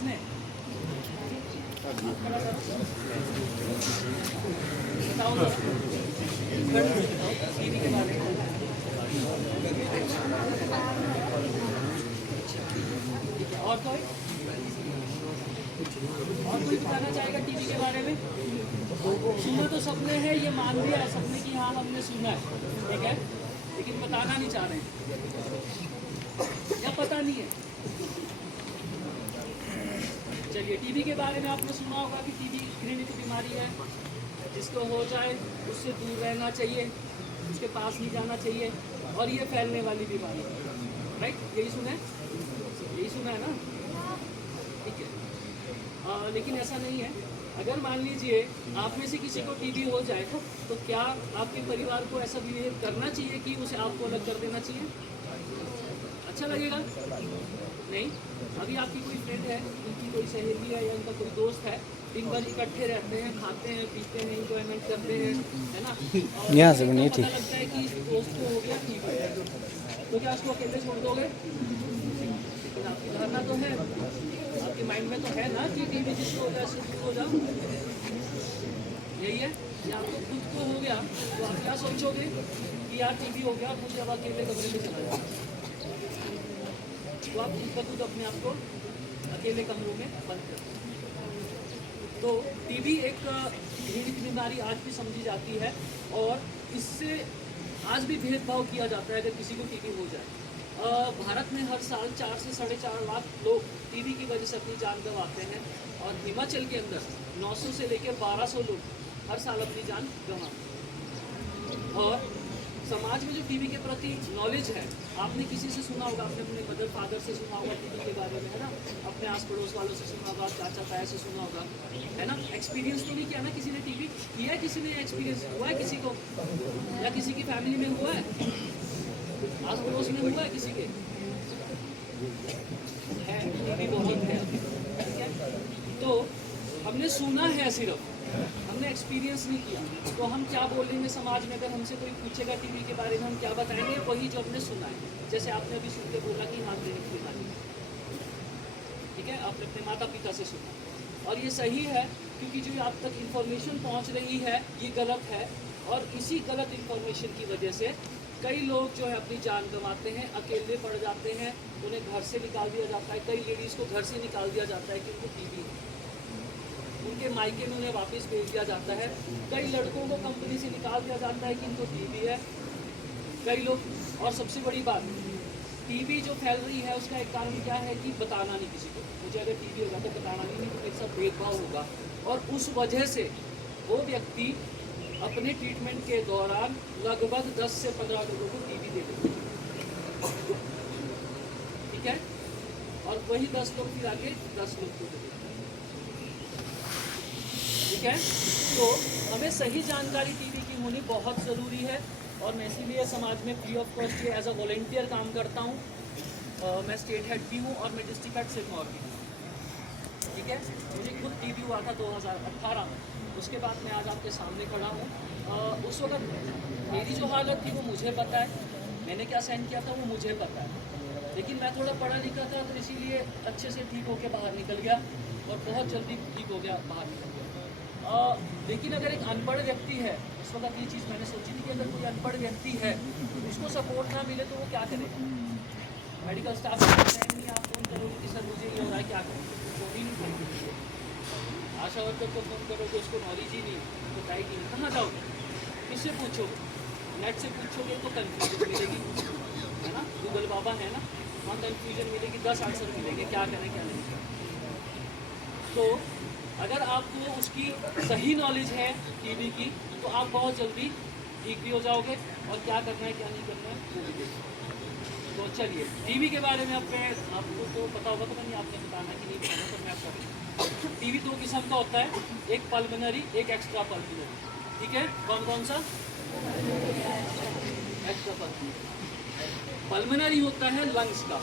किसने? बताओ ना, टीवी के बारे में। और कोई बताना चाहेगा टीवी के बारे में? सुना तो सबने है, ये मान लिया है सबने कि हाँ हमने सुना है, ठीक है, लेकिन बताना नहीं चाह रहे हैं या पता नहीं है। चलिए, टीबी के बारे में आपने सुना होगा कि टीबी घृणित बीमारी है, जिसको हो जाए उससे दूर रहना चाहिए, उसके पास नहीं जाना चाहिए, और ये फैलने वाली बीमारी है, राइट? यही सुना है ना, ठीक है। लेकिन ऐसा नहीं है। अगर मान लीजिए आप में से किसी को टीबी हो जाए तो क्या आपके परिवार को ऐसा बिहेव करना चाहिए कि उसे आपको अलग कर देना चाहिए? अच्छा लगेगा? नहीं। अभी आपकी कोई फ्रेंड है, उनकी कोई सहेली है या उनका कोई दोस्त है, दिन भर इकट्ठे रहते हैं, खाते हैं, पीते हैं, इंजॉयमेंट करते हैं, है ना, और यहाँ से पता लगता है कि दोस्त को हो गया टीबी, तो क्या उसको अकेले छोड़ दोगे? लेकिन आपकी धारणा तो है, आपके माइंड में तो है ना कि टीबी जिसको हो जाए उससे दूर हो जाओ, यही है। या आपको खुद को हो गया तो आप क्या सोचोगे कि यार टीबी हो गया, मुझे अब अकेले कमरे में चला जाए, तो आप खुद अपने आप को अकेले कमरों में बंद कर। तो टीबी एक घृणित बीमारी आज भी समझी जाती है, और इससे आज भी भेदभाव किया जाता है अगर किसी को टीबी हो जाए। भारत में हर साल 4 से 4.5 लाख लोग टीबी की वजह से अपनी जान गंवाते हैं, और हिमाचल के अंदर 900 से लेकर 1200 लोग हर साल अपनी जान गंवाते हैं। और समाज में जो टीबी के प्रति नॉलेज है, आपने किसी से सुना होगा, आपने अपने मदर फादर से सुना होगा टीबी के बारे में, है ना, अपने आस पड़ोस वालों से सुना होगा, चाचा ताया से सुना होगा, है ना। एक्सपीरियंस तो नहीं किया ना किसी ने टीबी किया है? किसी ने एक्सपीरियंस हुआ है किसी को, या किसी की फैमिली में हुआ है, आस पड़ोस में हुआ है किसी के? है, टीबी बहुत है, ठीक है। तो हमने सुना है सिर्फ, हमने एक्सपीरियंस नहीं किया, तो हम क्या बोलेंगे समाज में? अगर हमसे कोई पूछेगा टीबी के बारे में, हम क्या बताएंगे? वही जो हमने सुना है। जैसे आपने अभी सुन के बोला कि हाँ घृणित बीमारी, ठीक है, आपने अपने माता पिता से सुना, और ये सही है, क्योंकि जो आप तक इंफॉर्मेशन पहुंच रही है ये गलत है, और इसी गलत इंफॉर्मेशन की वजह से कई लोग जो है अपनी जान गंवाते हैं, अकेले पड़ जाते हैं, उन्हें घर से निकाल दिया जाता है, कई लेडीज़ को घर से निकाल दिया जाता है कि उनको टीबी है, उनके मायके में उन्हें वापस भेज दिया जाता है, कई लड़कों को कंपनी से निकाल दिया जाता है कि इनको टीबी है, कई लोग। और सबसे बड़ी बात, टीबी जो फैल रही है उसका एक कारण क्या है कि बताना नहीं किसी को, मुझे अगर टीबी होगा तो बताना नहीं तो मेरे साथ भेदभाव होगा, और उस वजह से वो व्यक्ति अपने ट्रीटमेंट के दौरान लगभग 10 से 15 लोगों को टीबी दे देते हैं, ठीक है, और वही 10 लोग फिर आगे 10 लोग को दे देते हैं, ठीक है। तो हमें सही जानकारी टीबी की होनी बहुत ज़रूरी है, और मैं इसीलिए समाज में फ्री ऑफ कॉस्ट ये एज अ वॉलंटियर काम करता हूँ। मैं स्टेट हेड भी हूँ और मैं डिस्ट्रिक्ट हेड सिरमौर भी हूँ, ठीक है। मुझे खुद टीबी हुआ था 2018 में, उसके बाद मैं आज आपके सामने खड़ा हूँ। उस वक्त मेरी जो हालत थी वो मुझे पता है, मैंने क्या सहन किया था वो मुझे पता है, लेकिन मैं थोड़ा पढ़ा लिखा था तो इसीलिए अच्छे से ठीक होकर बाहर निकल गया, और बहुत जल्दी ठीक हो गया, बाहर निकल गया। लेकिन अगर एक अनपढ़ व्यक्ति है, उस वक्त ये चीज़ मैंने सोची थी कि अगर कोई अनपढ़ व्यक्ति है, उसको सपोर्ट ना मिले तो वो क्या करेगा? मेडिकल स्टाफ नहीं, आप फ़ोन करोगे कि सर मुझे ये हो रहा है, क्या करें? तो भी नहीं करेंगे। आशा वर्कर को फ़ोन करोगे, उसको नॉलेज ही नहीं, तो गाइड नहीं, कहाँ जाओगे? किससे पूछोगे? नेट से पूछोगे तो कन्फ्यूजन मिलेगी, है ना, गूगल बाबा है ना, वहाँ कन्फ्यूजन मिलेगी, 10 आंसर मिलेंगे, क्या करें क्या नहीं करें। तो अगर आपको उसकी सही नॉलेज है टीबी की, तो आप बहुत जल्दी ठीक भी हो जाओगे, और क्या करना है क्या नहीं करना है वो भी देखो। तो चलिए, टीबी के बारे में आपको तो पता होगा, तो नहीं आपने बताना कि नहीं बताना, तो मैं आपको टीबी 2 किस्म का होता है, एक पल्मोनरी, एक एक्स्ट्रा पल्मोनरी, ठीक है। कौन कौन सा? Extra pulmonary. पल्मोनरी होता है लंग्स का,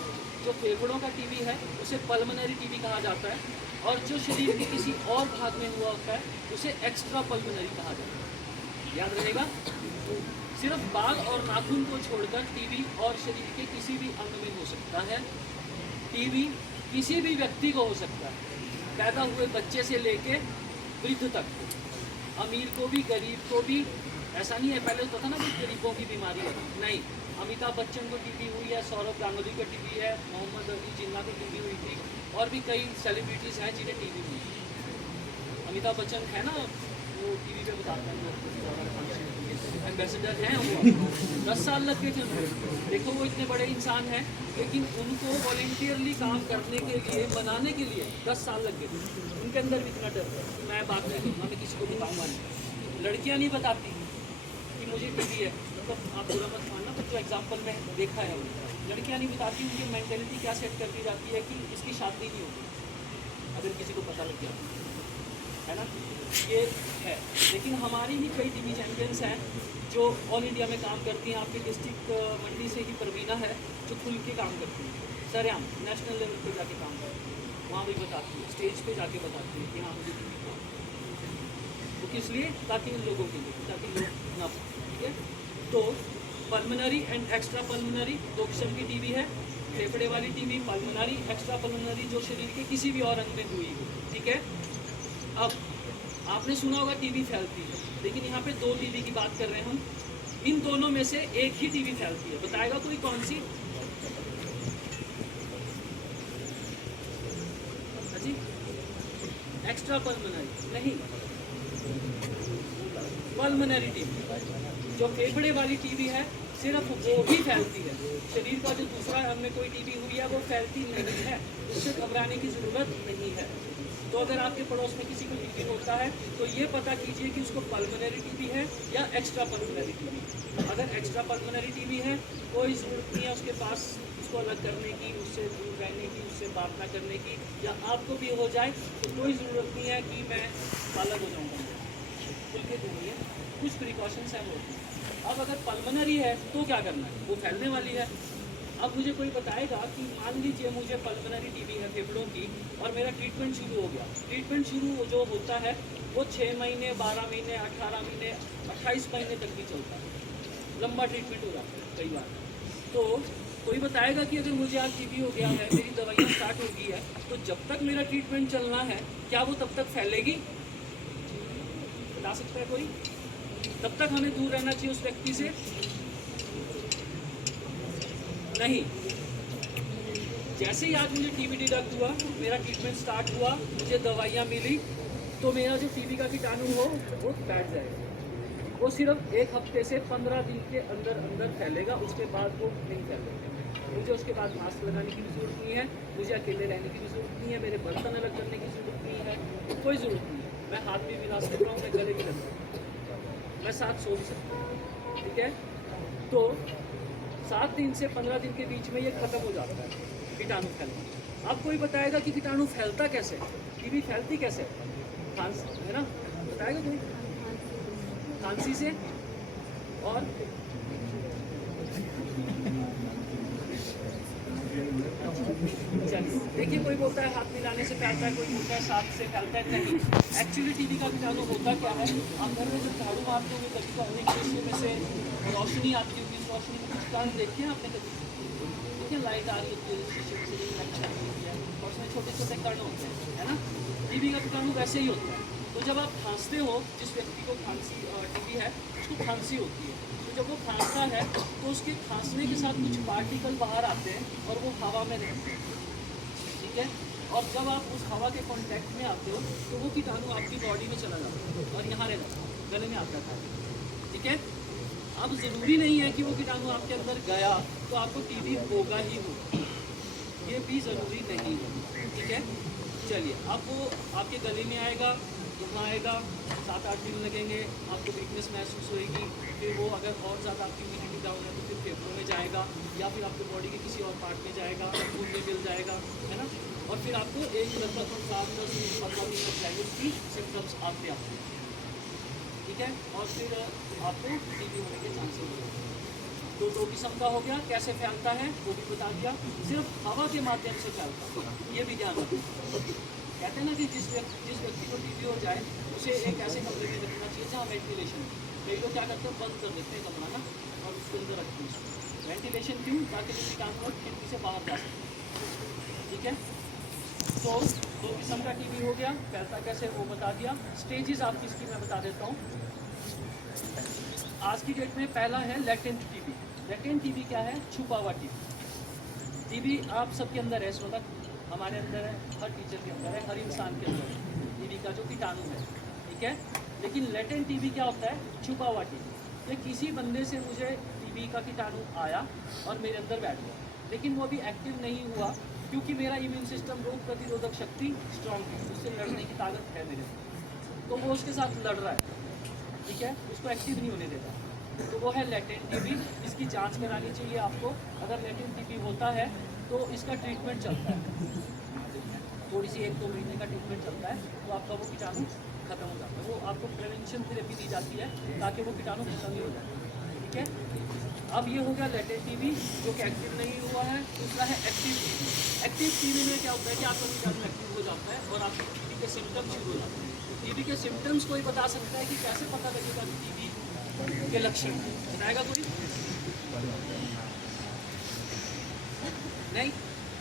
जो फेफड़ों का टीबी है उसे पल्मोनरी टीबी कहा जाता है, और जो शरीर के किसी और भाग में हुआ होता है उसे एक्स्ट्रा पल्मोनरी कहा जाता है, याद रहेगा। सिर्फ बाल और नाखून को छोड़कर टीबी और शरीर के किसी भी अंग में हो सकता है। टीबी किसी भी व्यक्ति को हो सकता है, पैदा हुए बच्चे से लेके वृद्ध तक, अमीर को भी गरीब को भी। ऐसा नहीं है पहले तो था ना कि गरीबों की बीमारी है, नहीं। अमिताभ बच्चन को टीबी हुई है, सौरभ गांगुली को टीबी है, मोहम्मद अली जिन्ना को टीबी हुई थी, और भी कई सेलिब्रिटीज़ हैं जिन्हें टीबी हुई थी। अमिताभ बच्चन है ना, वो टीवी पे बताते हैं, एम्बेसडर हैं वो, 10 साल लग गए थे। देखो वो इतने बड़े इंसान हैं, लेकिन उनको वॉलेंटियरली काम करने के लिए, बनाने के लिए 10 साल लग गए थे। उनके अंदर भी इतना डर है, मैं बात नहीं करूँगा, मैं किसी को बताऊँगा नहीं। लड़कियाँ नहीं बताती कि मुझे टीबी है, मतलब आप बुरा मत मानना, तो जो एग्जाम्पल में देखा है वो लड़कियाँ नहीं बताती। उनकी मेंटेलिटी क्या सेट कर दी जाती है कि इसकी शादी नहीं होगी अगर किसी को पता लग गया, है ना, ये है। लेकिन हमारी ही कई टीवी चैंपियंस हैं जो ऑल इंडिया में काम करती हैं। आपके डिस्ट्रिक्ट मंडी से ही परवीना है जो खुल के काम करती है, सरेआम नेशनल लेवल पे जाके काम करती है, वहाँ भी बताती है, स्टेज पे जाके बताती है कि हाँ मुझे टीवी को, तो किस लिए, ताकि इन लोगों के लिए, ताकि लोग ना, ठीक है। तो पल्मोनरी एंड एक्स्ट्रा पल्मोनरी 2 किस्म की टीबी है, फेफड़े वाली टीबी, पल्मोनरी, एक्स्ट्रा पल्मोनरी जो शरीर के किसी भी और अंग में हुई हो, ठीक है। अब आपने सुना होगा टीबी फैलती है, लेकिन यहाँ पे 2 टीबी की बात कर रहे हैं हम। इन दोनों में से एक ही टीबी फैलती है, बताएगा कोई कौन सी? जी, एक्स्ट्रा पल्मोनरी नहीं, पल्मोनरी टीबी, जो फेफड़े वाली टीबी है सिर्फ वो ही फैलती है। शरीर का जो दूसरा अंग में कोई टीबी हुई है वो फैलती नहीं है, उससे घबराने की ज़रूरत नहीं है। तो अगर आपके पड़ोस में किसी को टीबी होता है तो ये पता कीजिए कि उसको पल्मोनरी टीबी है या एक्स्ट्रा पल्मोनरी टीबी। अगर एक्स्ट्रा पल्मोनरी टीबी है, कोई ज़रूरत नहीं है उसके पास उसको अलग करने की, उससे दूर रहने की, उससे बात ना करने की, या आपको भी हो जाए तो कोई ज़रूरत नहीं है कि मैं अलग हो जाऊँगा, खुल के दूँगी है, कुछ प्रिकॉशंस हैं वो। अब अगर पल्मोनरी है तो क्या करना है, वो फैलने वाली है। अब मुझे कोई बताएगा कि मान लीजिए मुझे पल्मोनरी टीबी है फेफड़ों की और मेरा ट्रीटमेंट शुरू हो गया। ट्रीटमेंट शुरू जो होता है वो 6 महीने, 12 महीने, 18 महीने, 28 महीने तक भी चलता है, लंबा ट्रीटमेंट हो जाता है कई बार। तो कोई बताएगा कि अगर मुझे आज टीबी हो गया है, मेरी दवाइयाँ स्टार्ट हो गई है, तो जब तक मेरा ट्रीटमेंट चलना है क्या वो तब तक फैलेगी? बता सकता है कोई? तब तक हमें दूर रहना चाहिए उस व्यक्ति से? नहीं। जैसे ही आज मुझे टीबी डिटेक्ट हुआ, मेरा ट्रीटमेंट स्टार्ट हुआ, मुझे दवाइयाँ मिली, तो मेरा जो टीबी का कीटाणु हो वो बैठ जाएगा। वो सिर्फ 1 हफ्ते से 15 दिन के अंदर अंदर फैलेगा, उसके बाद वो नहीं फैलेगा। मुझे उसके बाद मास्क लगाने की भी ज़रूरत नहीं है, मुझे अकेले रहने की भी ज़रूरत नहीं है, मेरे बर्तन अलग करने की ज़रूरत नहीं है, कोई ज़रूरत नहीं है। मैं हाथ भी मिला सकता हूँ, मैं गले भी लग सकता हूँ, मैं साथ सो भी सकता हूँ, ठीक है। तो 7 दिन से 15 दिन के बीच में ये ख़त्म हो जाता है कीटाणु फैलना। अब कोई बताएगा कि कीटाणु फैलता कैसे, टीबी फैलती कैसे? खांसी, है ना, बताएगा कोई? खांसी से, और चलिए देखिए, कोई बोलता है हाथ मिलाने से फैलता है, कोई बोलता है सांस से फैलता है। नहीं, एक्चुअली टीबी का कीटाणु होता क्या है, आप घर में जब झाड़ू मारते होंगे कभी कभी शीशे में से रोशनी आती होगी, उस रोशनी में कुछ कण देखिए आपने कभी? देखिए लाइट आ रही होती है शीशे से, लाइट आ रही होती है और उसमें छोटे छोटे कण होते हैं, है ना। टीबी का कीटाणु वैसे ही होता है। तो जब आप खांसते हो, जिस व्यक्ति को खांसी टीबी है उसको खांसी होती है, तो जब वो खांसता है तो उसके खांसने के साथ कुछ पार्टिकल बाहर आते हैं और वो हवा में रहते हैं, ठीक है। और जब आप उस हवा के कांटेक्ट में आते हो तो वो कीटाणु आपकी बॉडी में चला जाता है और यहाँ रहता है, गले में आता है, ठीक है। अब ज़रूरी नहीं है कि वो कीटाणु आपके अंदर गया तो आपको टीबी होगा ही होगा, ये भी ज़रूरी नहीं है, ठीक है। चलिए, अब वो आपके गले में आएगा, यहाँ आएगा, 7-8 दिन लगेंगे, आपको वीकनेस महसूस होएगी, फिर वो अगर और ज़्यादा आपकी इम्यूनिटी डाउन है तो फिर फेफड़ों में जाएगा या फिर आपके बॉडी के किसी और पार्ट में जाएगा, खून में मिल जाएगा, है ना। और फिर आपको एक लगभग 7-10 दिन 15 दिन तक जाएगी, उसकी सिम्टम्स आते हैं, ठीक है। और फिर आपको टीबी होने के चांसेस हो जाते हैं। तो 2 किस्म का हो गया, कैसे फैलता है वो भी बता दिया, सिर्फ हवा के माध्यम से फैलता है, ये भी ध्यान रखना। कहते हैं ना कि जिस व्यक्ति को टीबी हो जाए उसे एक ऐसे कमरे में रखना चाहिए जहाँ वेंटिलेशन है। कई लोग क्या करते हैं, बंद कर देते हैं कमरा ना और उसके अंदर रखते हैं। वेंटिलेशन क्यों? ताकि जो कीटाणु खिड़की से बाहर जा सके, ठीक है। तो दो किस्म का टीवी हो गया, फैलता कैसे वो बता दिया। स्टेजेस आपकी इसकी मैं बता देता हूँ। आज की डेट में पहला है लेटेंट टीवी। लेटेंट टीवी क्या है? छुपा हुआ टीवी। टीवी आप सबके अंदर है, इस वक्त हमारे अंदर है, हर टीचर के अंदर है, हर इंसान के अंदर है टीवी का जो कीटाणु है, ठीक है। लेकिन लेटेंट टीवी क्या होता है? छुपा हुआ टीवी। ये किसी बंदे से मुझे टीवी का कीटाणु आया और मेरे अंदर बैठ गया, लेकिन वो अभी एक्टिव नहीं हुआ क्योंकि मेरा इम्यून सिस्टम, रोग प्रतिरोधक शक्ति स्ट्रांग है, उससे लड़ने की ताकत है मेरे अंदर, तो वो उसके साथ लड़ रहा है, ठीक है, उसको एक्टिव नहीं होने देता। तो वो है लेटेंट टीबी। इसकी जांच करानी चाहिए आपको। अगर लेटेंट टीबी होता है तो इसका ट्रीटमेंट चलता है, थोड़ी सी 1-2 महीने का ट्रीटमेंट चलता है, तो आपका वो कीटाणु खत्म हो जाता है। वो आपको प्रिवेंशन थेरेपी दी जाती है ताकि वो कीटाणु खत्म ही हो जाए, ठीक है। अब ये हो गया लेटेंट टीबी जो कि एक्टिव नहीं हुआ है। दूसरा है एक्टिव टीबी। एक्टिव टीबी में क्या होता है कि आपका कीटाणु एक्टिव हो जाता है और आपके टीबी के सिम्टम्स शुरू हो जाते हैं। टीबी के सिम्टम्स कोई बता सकता है कि कैसे पता लगेगा कि टीबी के लक्षण बताएगा कोई? नहीं।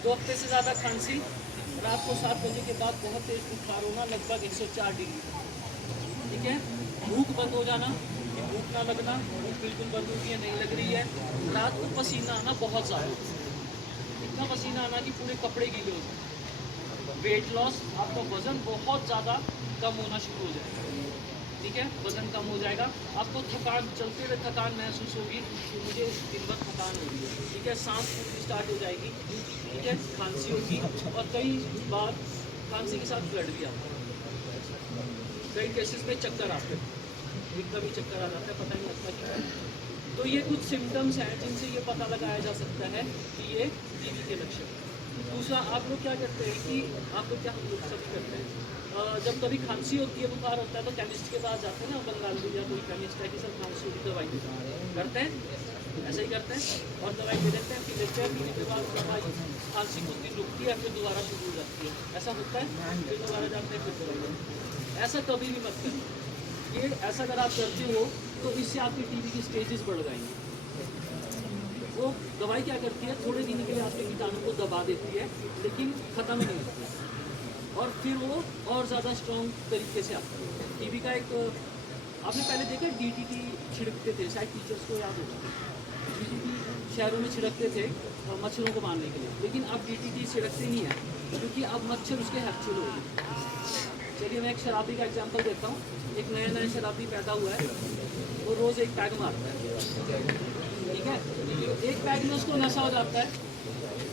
2 हफ्ते से ज़्यादा खांसी, रात को 7 बजे के बाद बहुत तेज बुखार होना, लगभग 104 डिग्री, ठीक है। भूख बंद हो जाना, भूख ना लगना, भूख बिल्कुल बंद होती है, नहीं लग रही है। रात को पसीना आना बहुत ज़्यादा, इतना पसीना आना कि पूरे कपड़े गीले हो जाए। वेट लॉस, आपका वज़न बहुत ज़्यादा कम होना शुरू हो जाएगा, ठीक है, वज़न कम हो जाएगा। आपको थकान, चलते हुए थकान महसूस होगी कि मुझे दिन भर थकान हो रही है, ठीक है। सांस फूलनी स्टार्ट हो जाएगी, ठीक है। खांसी होगी और कई बार खांसी के साथ ब्लड भी आता है। कई केसेस में चक्कर आते हैं, एकदम ही चक्कर आ जाता है, पता नहीं लगता क्या। तो ये कुछ सिम्टम्स हैं जिनसे ये पता लगाया जा सकता है कि ये टीबी के लक्षण। दूसरा, आप लोग क्या करते हैं कि आप लोग क्या, हम लोग सभी करते हैं, जब कभी खांसी होती है, बुखार होता है, तो केमिस्ट के पास जाते हैं ना, बंगाल में या कोई केमिस्ट है कि सर खांसी की दवाई करते हैं, ऐसे ही करते हैं और दवाई दे देते हैं, पी लेते हैं। पीने के बाद दवाई खांसी कुछ दिन रुकती है, फिर दोबारा शुरू हो जाती है, ऐसा होता है, फिर दोबारा जाते हैं, फिर दवाई। ऐसा कभी भी मत करें। ये ऐसा अगर आप करते हो तो इससे आपकी टीबी की स्टेजेस बढ़ जाएंगी। वो दवाई क्या करती है, थोड़े दिन के लिए आपके कीटाणु को दबा देती है, लेकिन ख़त्म नहीं होती है और फिर वो और ज़्यादा स्ट्रॉन्ग तरीके से आता है। टीबी का एक, आपने पहले देखा डीटीटी छिड़कते थे, शायद टीचर्स को याद होगा, डीटीटी शहरों में छिड़कते थे मच्छरों को मारने के लिए, लेकिन अब डीटीटी छिड़कते नहीं है क्योंकि अब मच्छर उसके हैप्चुअल हो गए। चलिए मैं एक शराबी का एग्जांपल देता हूँ। एक नया शराबी पैदा हुआ है, वो रोज़ एक पैग मारता है, ठीक है। एक पैग में उसको नशा हो जाता है।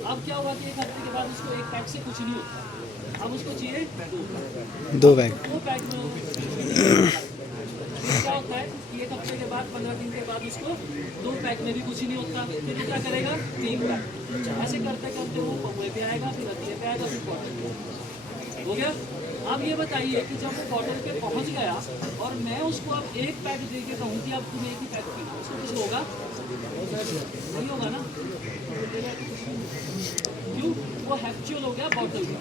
अब क्या हुआ कि 1 हफ्ते के बाद उसको एक पैग से कुछ नहीं होता, अब उसको चाहिए 2 पैग। 2 पैग में क्या होता है कि 1 हफ्ते के बाद, 15 दिन के बाद उसको 2 पैक में भी कुछ ही नहीं होता, फिर वो क्या करेगा, 3 पैक। ऐसे करते करते वो पौए पे आएगा, फिर हथिये पे आएगा, फिर क्वार्टर हो गया। अब ये बताइए कि जब वो क्वार्टर पे पहुंच गया और मैं उसको अब 1 पैक दे के कहूँ कि अब तुम 1 ही पैक पीना, उसको कुछ होगा? नहीं होगा ना, क्यों? वो हैप्चुअल हो गया बॉटल का।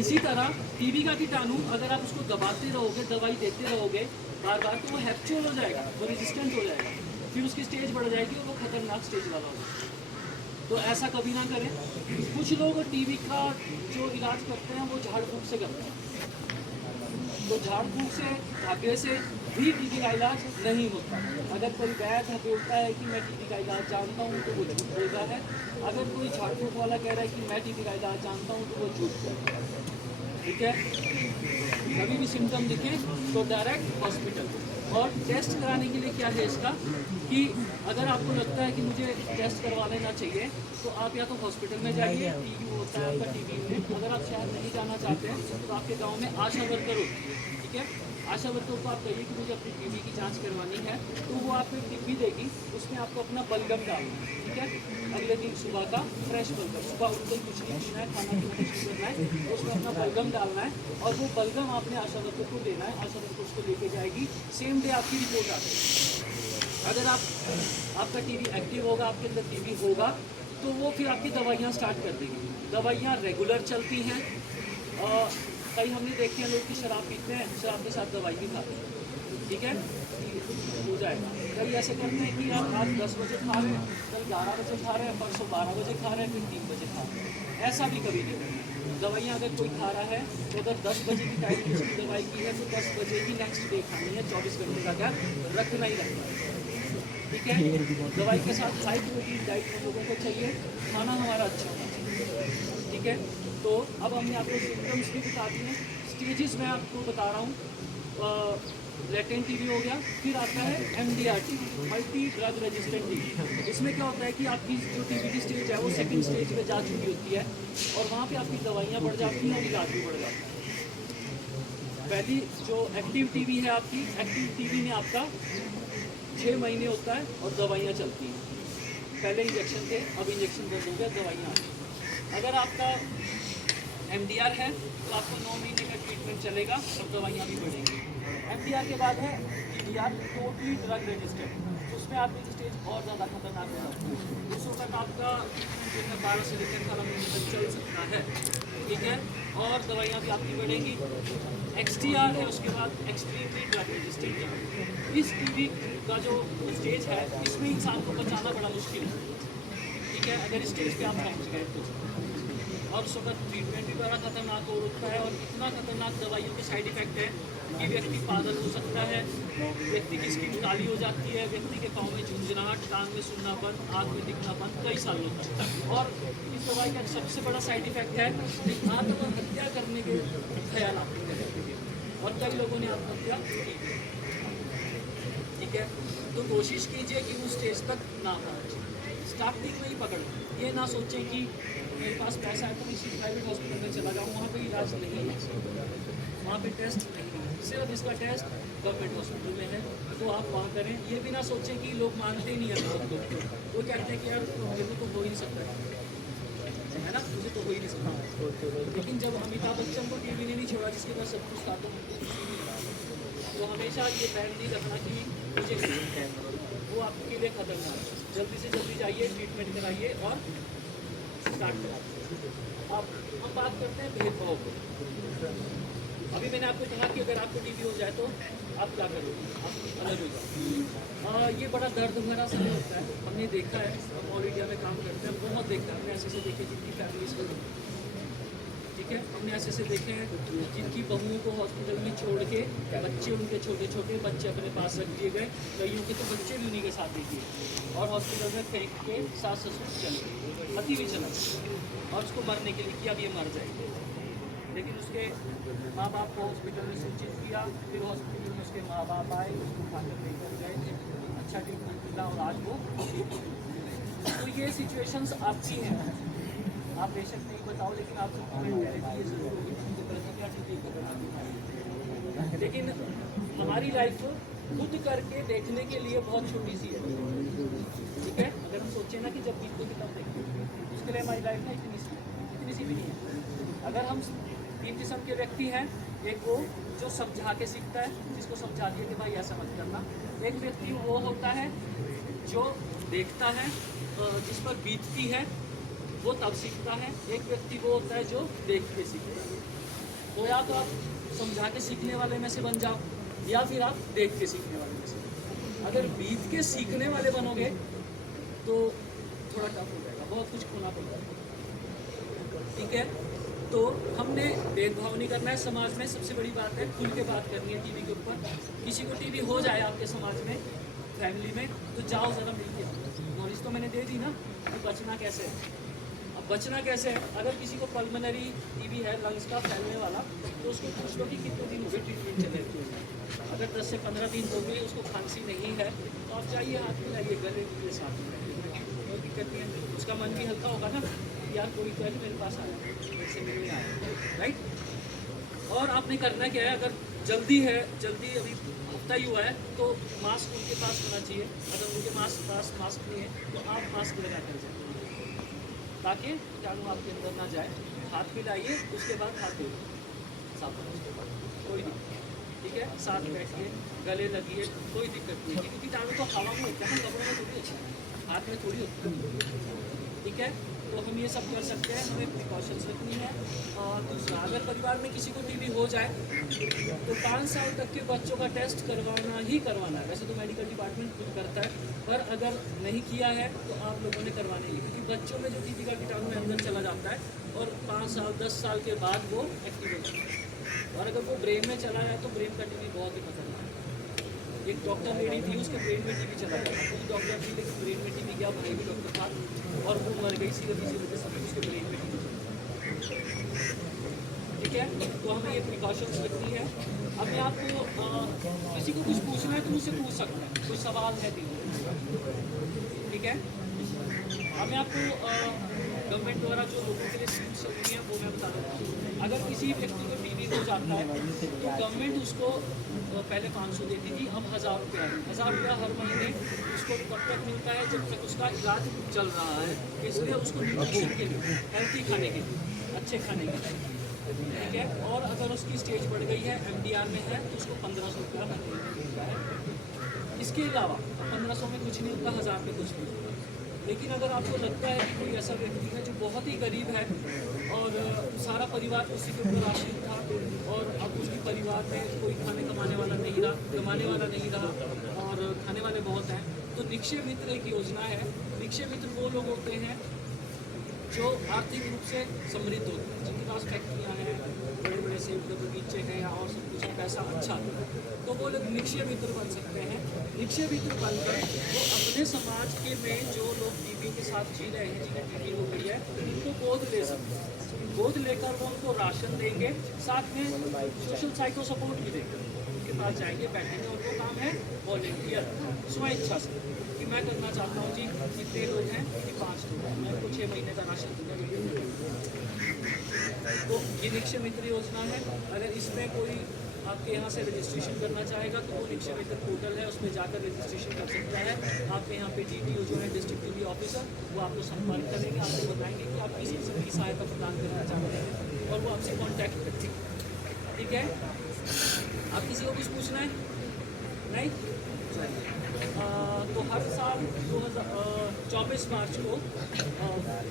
इसी तरह टीबी का कीटाणु अगर आप उसको दबाते रहोगे, दवाई देते रहोगे बार बार, तो वो हैप्चुअल हो जाएगा, वो रेजिस्टेंट हो जाएगा, फिर उसकी स्टेज बढ़ जाएगी और वो खतरनाक स्टेज वाला होगा। तो ऐसा कभी ना करें। कुछ लोग टीबी का जो इलाज करते हैं वो झाड़ फूँक से करते हैं, तो झाड़ फूँक से, धागे से भी टीबी का इलाज नहीं होता। अगर कोई वैद्य बोलता है कि मैं टीबी का इलाज जानता हूँ तो वो झूठ बोल रहा है। अगर कोई झाड़ फूँक वाला कह रहा है कि मैं टीबी का इलाज जानता हूँ तो वो झूठ बोल रहा है, ठीक है। कभी भी सिम्टम दिखे तो डायरेक्ट हॉस्पिटल। और टेस्ट कराने के लिए क्या है इसका कि अगर आपको लगता है कि मुझे टेस्ट करवा लेना चाहिए तो आप या तो हॉस्पिटल में जाइए, टीबी होता है आपका टीबी यूनिट। अगर आप शहर नहीं जाना चाहते हैं तो आपके गांव में आशा वर्कर होती है, ठीक है। आशा वर्कर को आप कहिए कि मुझे अपनी टीबी की जांच करवानी है, तो वो आपको एक डिब्बी देगी, उसमें आपको अपना बलगम डालना है, ठीक है। अगले दिन सुबह का फ्रेश बलगम, सुबह उठकर कुछ नहीं पीना है, खाना पीना शुरू करना है, तो उसमें अपना बलगम डालना है और वो बलगम आपने आशा वर्कर को देना है। आशा वर्कर उसको लेके जाएगी, सेम डे आपकी रिपोर्ट आ जाएगी। अगर आपका टीबी एक्टिव होगा, आपके अंदर टीबी होगा, तो वो फिर आपकी दवाइयाँ स्टार्ट कर देगी। दवाइयाँ रेगुलर चलती हैं। कई हमने देखे हैं लोग की शराब पीते हैं, शराब के साथ दवाई भी खाते हैं, ठीक है, हो जाएगा। कई ऐसे करते हैं कि यार आज 10 बजे खा रहे हैं, कल 11 बजे खा रहे हैं, परसों 12 बजे खा रहे हैं, फिर 3 बजे खा रहे हैं। ऐसा भी कभी नहीं होगा। दवाइयाँ अगर कोई खा रहा है तो अगर 10 बजे की टाइम की दवाई की है तो 10 बजे ही नेक्स्ट डे खानी है, 24 घंटे का गैप रखना ही रखना है। ठीक है, दवाई के साथ हाई प्रोटीन डाइट हम लोगों को चाहिए, खाना हमारा अच्छा होना चाहिए। ठीक है, तो अब हमने आपको सिम्टम्स भी बता दिए, स्टेजेस मैं आपको बता रहा हूँ। लेटेंट टीबी हो गया, फिर आता है MDR TB, multi drug resistant TB. इसमें क्या होता है कि आपकी जो टीबी की स्टेज है वो सेकंड स्टेज में जा चुकी होती है और वहाँ पे आपकी दवाइयाँ बढ़ जाती हैं और इलाज भी बढ़ जाता है। पहली जो एक्टिव टीबी है आपकी, एक्टिव टीबी में आपका 6 महीने होता है और दवाइयाँ चलती हैं। पहले इंजेक्शन थे, अब इंजेक्शन बंद हो गया, दवाइयाँ आ गई। अगर आपका MDR है तो आपको 9 महीने का ट्रीटमेंट चलेगा और दवाइयाँ भी बढ़ेंगी। MDR के बाद है TDR, टोटली ड्रग रेजिस्टेंट। उसमें आपकी स्टेज और ज़्यादा खतरनाक हो जाती है। उस वक्त आपका ट्रीटमेंट जो है 12 से लेकर 18 महीने तक चल सकता है। ठीक है, और दवाइयाँ भी आपकी बढ़ेंगी। XDR है उसके बाद, एक्सट्रीमली ड्रग रेजिस्टेंट। इस टीबी का जो स्टेज है इसमें इंसान को बचाना बड़ा मुश्किल है। ठीक है, अगर इस स्टेज पे आप पहुँच गए तो, और उस वक्त ट्रीटमेंट भी बड़ा खतरनाक हो उठता है और इतना खतरनाक दवाइयों के साइड इफेक्ट है कि व्यक्ति पागल हो सकता है, व्यक्ति की स्किन काली हो जाती है, व्यक्ति के पाँव में झुंझुनाहट, टांग में सुन्नापन, आँख में दिखनापन कई सालों तक। और इस दवाई का सबसे बड़ा साइड इफेक्ट है कि आत्महत्या करने के ख्याल आते हैं और कई लोगों ने आत्महत्या की। ठीक है, तो कोशिश कीजिए कि उस स्टेज तक ना पहुँचे, स्टार्टिंग में ही पकड़। ये ना सोचें कि मेरे पास पैसा है तो मैं किसी प्राइवेट हॉस्पिटल में चला जाऊँ, वहाँ पे इलाज नहीं है, वहाँ पे टेस्ट नहीं है, सिर्फ इसका टेस्ट गवर्नमेंट हॉस्पिटल में है, तो आप वहाँ करें। ये भी ना सोचें कि लोग मानते नहीं हैं बहुत लोग, वो कहते हैं कि यार मुझे तो हो ही नहीं सकता है ना, मुझे तो हो ही नहीं सकता। लेकिन जब अमिताभ बच्चन को टीवी ने नहीं छोड़ा जिसके पास सब कुछ था, तो हमेशा ये बैन नहीं रखना कि मुझे वो आपके लिए खतरनाक है। जल्दी से जल्दी जाइए, ट्रीटमेंट कराइए और स्टार्ट कराइए। अब हम बात करते हैं भेदभाव को। अभी मैंने आपको कहा कि अगर आपको टीबी हो जाए तो आप क्या करोगे, आप अलग हो जाओ। ये बड़ा दर्द भरा समय होता है, हमने देखा है, हम ऑल इंडिया में काम करते हैं, बहुत देखा है, हमने ऐसे देखे जिनकी फैमिलीज को। ठीक है, हमने ऐसे देखे हैं जिनकी बहुओं को हॉस्पिटल में छोड़ के बच्चे, उनके छोटे छोटे बच्चे अपने पास रख दिए गए, कईयों के तो बच्चे भी उन्हीं के साथ दे दिए और हॉस्पिटल में फेंक के सास ससुर चले गए, पति भी चला और उसको मरने के लिए कि अब ये मर जाएगी। लेकिन उसके माँ बाप को हॉस्पिटल में सूचित किया, फिर हॉस्पिटल में उसके माँ बाप आए, उसको खाकर लेकर गए, अच्छा ट्रीटमेंट मिला और आज वो। तो ये सिचुएशंस आपकी हैं, आप बेशक नहीं बताओ, लेकिन आप सबको मैं कह ये ज़रूर होगी प्रतिक्रिया टीबी करना। लेकिन हमारी लाइफ खुद करके देखने के लिए बहुत छोटी सी है। ठीक है, अगर हम सोचें ना कि जब बीतते की तब देखें, उसके लिए हमारी लाइफ ना इतनी सी भी नहीं है। अगर हम 3 किस्म के व्यक्ति हैं, एक वो जो समझा के सीखता है, जिसको समझा दिए कि भाई ऐसा मत करना। एक व्यक्ति वो होता है जो देखता है, जिस पर बीतती है वो तब सीखता है। एक व्यक्ति वो होता है जो देख के सीखता है। तो या तो आप समझा के सीखने वाले में से बन जाओ या फिर आप देख के सीखने वाले में से। अगर बीत के सीखने वाले बनोगे तो थोड़ा टफ हो जाएगा, बहुत कुछ खोना पड़ेगा। ठीक है, तो हमने भेदभाव नहीं करना है। समाज में सबसे बड़ी बात है खुल के बात करनी है टीबी के ऊपर। किसी को टीबी हो जाए आपके समाज में, फैमिली में, तो जाओ ज़रा मिलके। नॉलेज तो मैंने दे दी ना कि बचना कैसे है। अब बचना कैसे है, अगर किसी को पल्मोनरी टीबी है, लंग्स का फैलने वाला, तो उसको पूछ लो कि कितने दिन हो गए ट्रीटमेंट चले। अगर 10 से 15 दिन हो गए, उसको खांसी नहीं है, तो आप जाइए, हाथ मिलाइए, गले के साथ में, कोई दिक्कत नहीं है। उसका मन भी हल्का होगा ना, यार कोई तो है मेरे पास आया, वैसे मिलने आया, राइट। और आपने करना क्या है, अगर जल्दी है, जल्दी अभी हफ्ता ही हुआ है, तो मास्क उनके पास होना चाहिए। अगर उनके पास मास्क नहीं है तो आप मास्क लगा कर जाए, ताकि कीटाणु आपके अंदर ना जाए। हाथ मिलाइए, उसके बाद हाथ धोइए, साफ उसके बाद कोई नहीं। ठीक है, साथ बैठ के गले लगिए, कोई दिक्कत नहीं, क्योंकि कीटाणु तो हवा में होता है, कपड़ों में थोड़ी होता है, हाथ में थोड़ी होता है। ठीक है, तो हम ये सब कर सकते हैं, हमें प्रिकॉशंस रखनी है। और दूसरा अगर परिवार में किसी को टीबी हो जाए तो 5 साल तक के बच्चों का टेस्ट करवाना ही करवाना है। वैसे तो मेडिकल डिपार्टमेंट खुद करता है, पर अगर नहीं किया है तो आप लोगों ने करवाना ही है, क्योंकि बच्चों में जो टीबी का कीटाणु अंदर चला जाता है और 5 साल 10 साल के बाद वो एक्टिव हो जाता है। और अगर वो ब्रेन में चला जाए तो ब्रेन का टीबी बहुत ही खतरनाक है। एक डॉक्टर लेडी थी, उसके ब्रेन में टीबी चला गया, वो डॉक्टर थी लेकिन ब्रेन में टीबी गया, वो भी डॉक्टर था और वो मर गई सीधे इसी वजह से, उसके ब्रेन में टीबी। ठीक है, तो हमें ये प्रिकॉशंस रखनी है। अब मैं आपको किसी को कुछ पूछना है तो मुझसे पूछ सकते हैं, कोई सवाल है टीबी। ठीक है, अब मैं आपको गवर्नमेंट द्वारा जो लोगों के लिए स्कीम्स चल रही हैं वो मैं बता रहा हूँ। अगर किसी व्यक्ति को टीबी हो जाता है तो गवर्नमेंट उसको पहले 500 देती थी, अब 1000 रुपया 1000 रुपया हर महीने उसको तब तक मिलता है जब तक उसका इलाज चल रहा है। इसलिए उसको न्यूट्रिशन के लिए, हेल्थी खाने के लिए, अच्छे खाने के लिए। ठीक है, और अगर उसकी स्टेज बढ़ गई है, MDR में है, तो उसको 1500 रुपया महीने मिलता है। इसके अलावा 1500 में कुछ नहीं होता, 1000 में कुछ नहीं होता। लेकिन अगर आपको लगता है कि कोई ऐसा व्यक्ति है जो बहुत ही गरीब है और सारा परिवार उसी के ऊपर आश्रित था और अब उसके परिवार में कोई कमाने वाला नहीं रहा और खाने वाले बहुत हैं, तो निक्षय मित्र एक योजना है। निक्षय मित्र वो लोग होते हैं जो आर्थिक रूप से समृद्ध होते हैं, जिनके पास फैक्ट्रियाँ हैं, बड़े बड़े सेब के बगीचे हैं या और सब कुछ है, पैसा अच्छा है, तो वो लोग निक्षय मित्र बन सकते हैं। निक्षय मित्र बनकर वो अपने समाज के में जो लोग टीबी के साथ जी रहे हैं, जिन्हें टीबी हो गई है, उनको गोद ले सकते हैं। गोद लेकर वो उनको राशन देंगे, साथ में सोशल साइको सपोर्ट भी देंगे। उनके पास जाएंगे, बैठेंगे, और वो काम है वॉलेंटियर, स्वइच्छा से, कि मैं करना चाहता हूँ जी, कितने लोग हैं कि 5 लोग हैं, मैं उनको 6 महीने का राशन दूंगा। तो ये निक्षय मित्र योजना है। अगर इसमें कोई आपके यहाँ से रजिस्ट्रेशन करना चाहेगा तो वो निक्षय मित्र पोर्टल है, उसमें जाकर रजिस्ट्रेशन कर सकता है। आपके यहाँ पे DTO जो है, डिस्ट्रिक्ट टीबी ऑफिसर, वो आपको संपर्क करेंगे, आपको बताएंगे कि आप किस किस्म की सहायता प्रदान करना चाहते हैं और वो आपसे कॉन्टैक्ट करेंगे। ठीक है, आप किसी को कुछ पूछना है? नहीं? तो हर साल 24 मार्च को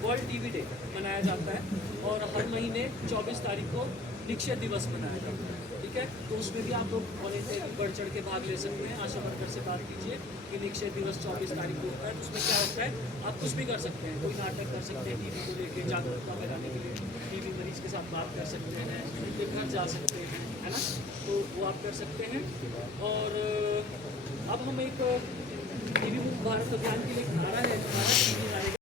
वर्ल्ड टीबी डे मनाया जाता है और हर महीने 24 तारीख को निक्षय दिवस मनाया जाता है। ठीक है, तो उसमें भी आप लोग वॉलेंटियर बढ़ चढ़ के भाग ले सकते हैं। आशा वर्कर से बात कीजिए कि निक्षय दिवस 24 तारीख को होता है, तो उसमें क्या होता है, आप कुछ भी कर सकते हैं, कोई नाटक कर सकते हैं, टीबी को लेकर जागरूकता फैलाने के लिए, टीबी मरीज के साथ बात कर सकते हैं, उनके घर जा सकते हैं, है ना, तो वो आप कर सकते हैं। और अब हम एक टीबी मुक्त भारत अभियान के लिए एक नारा है, टीबी नारे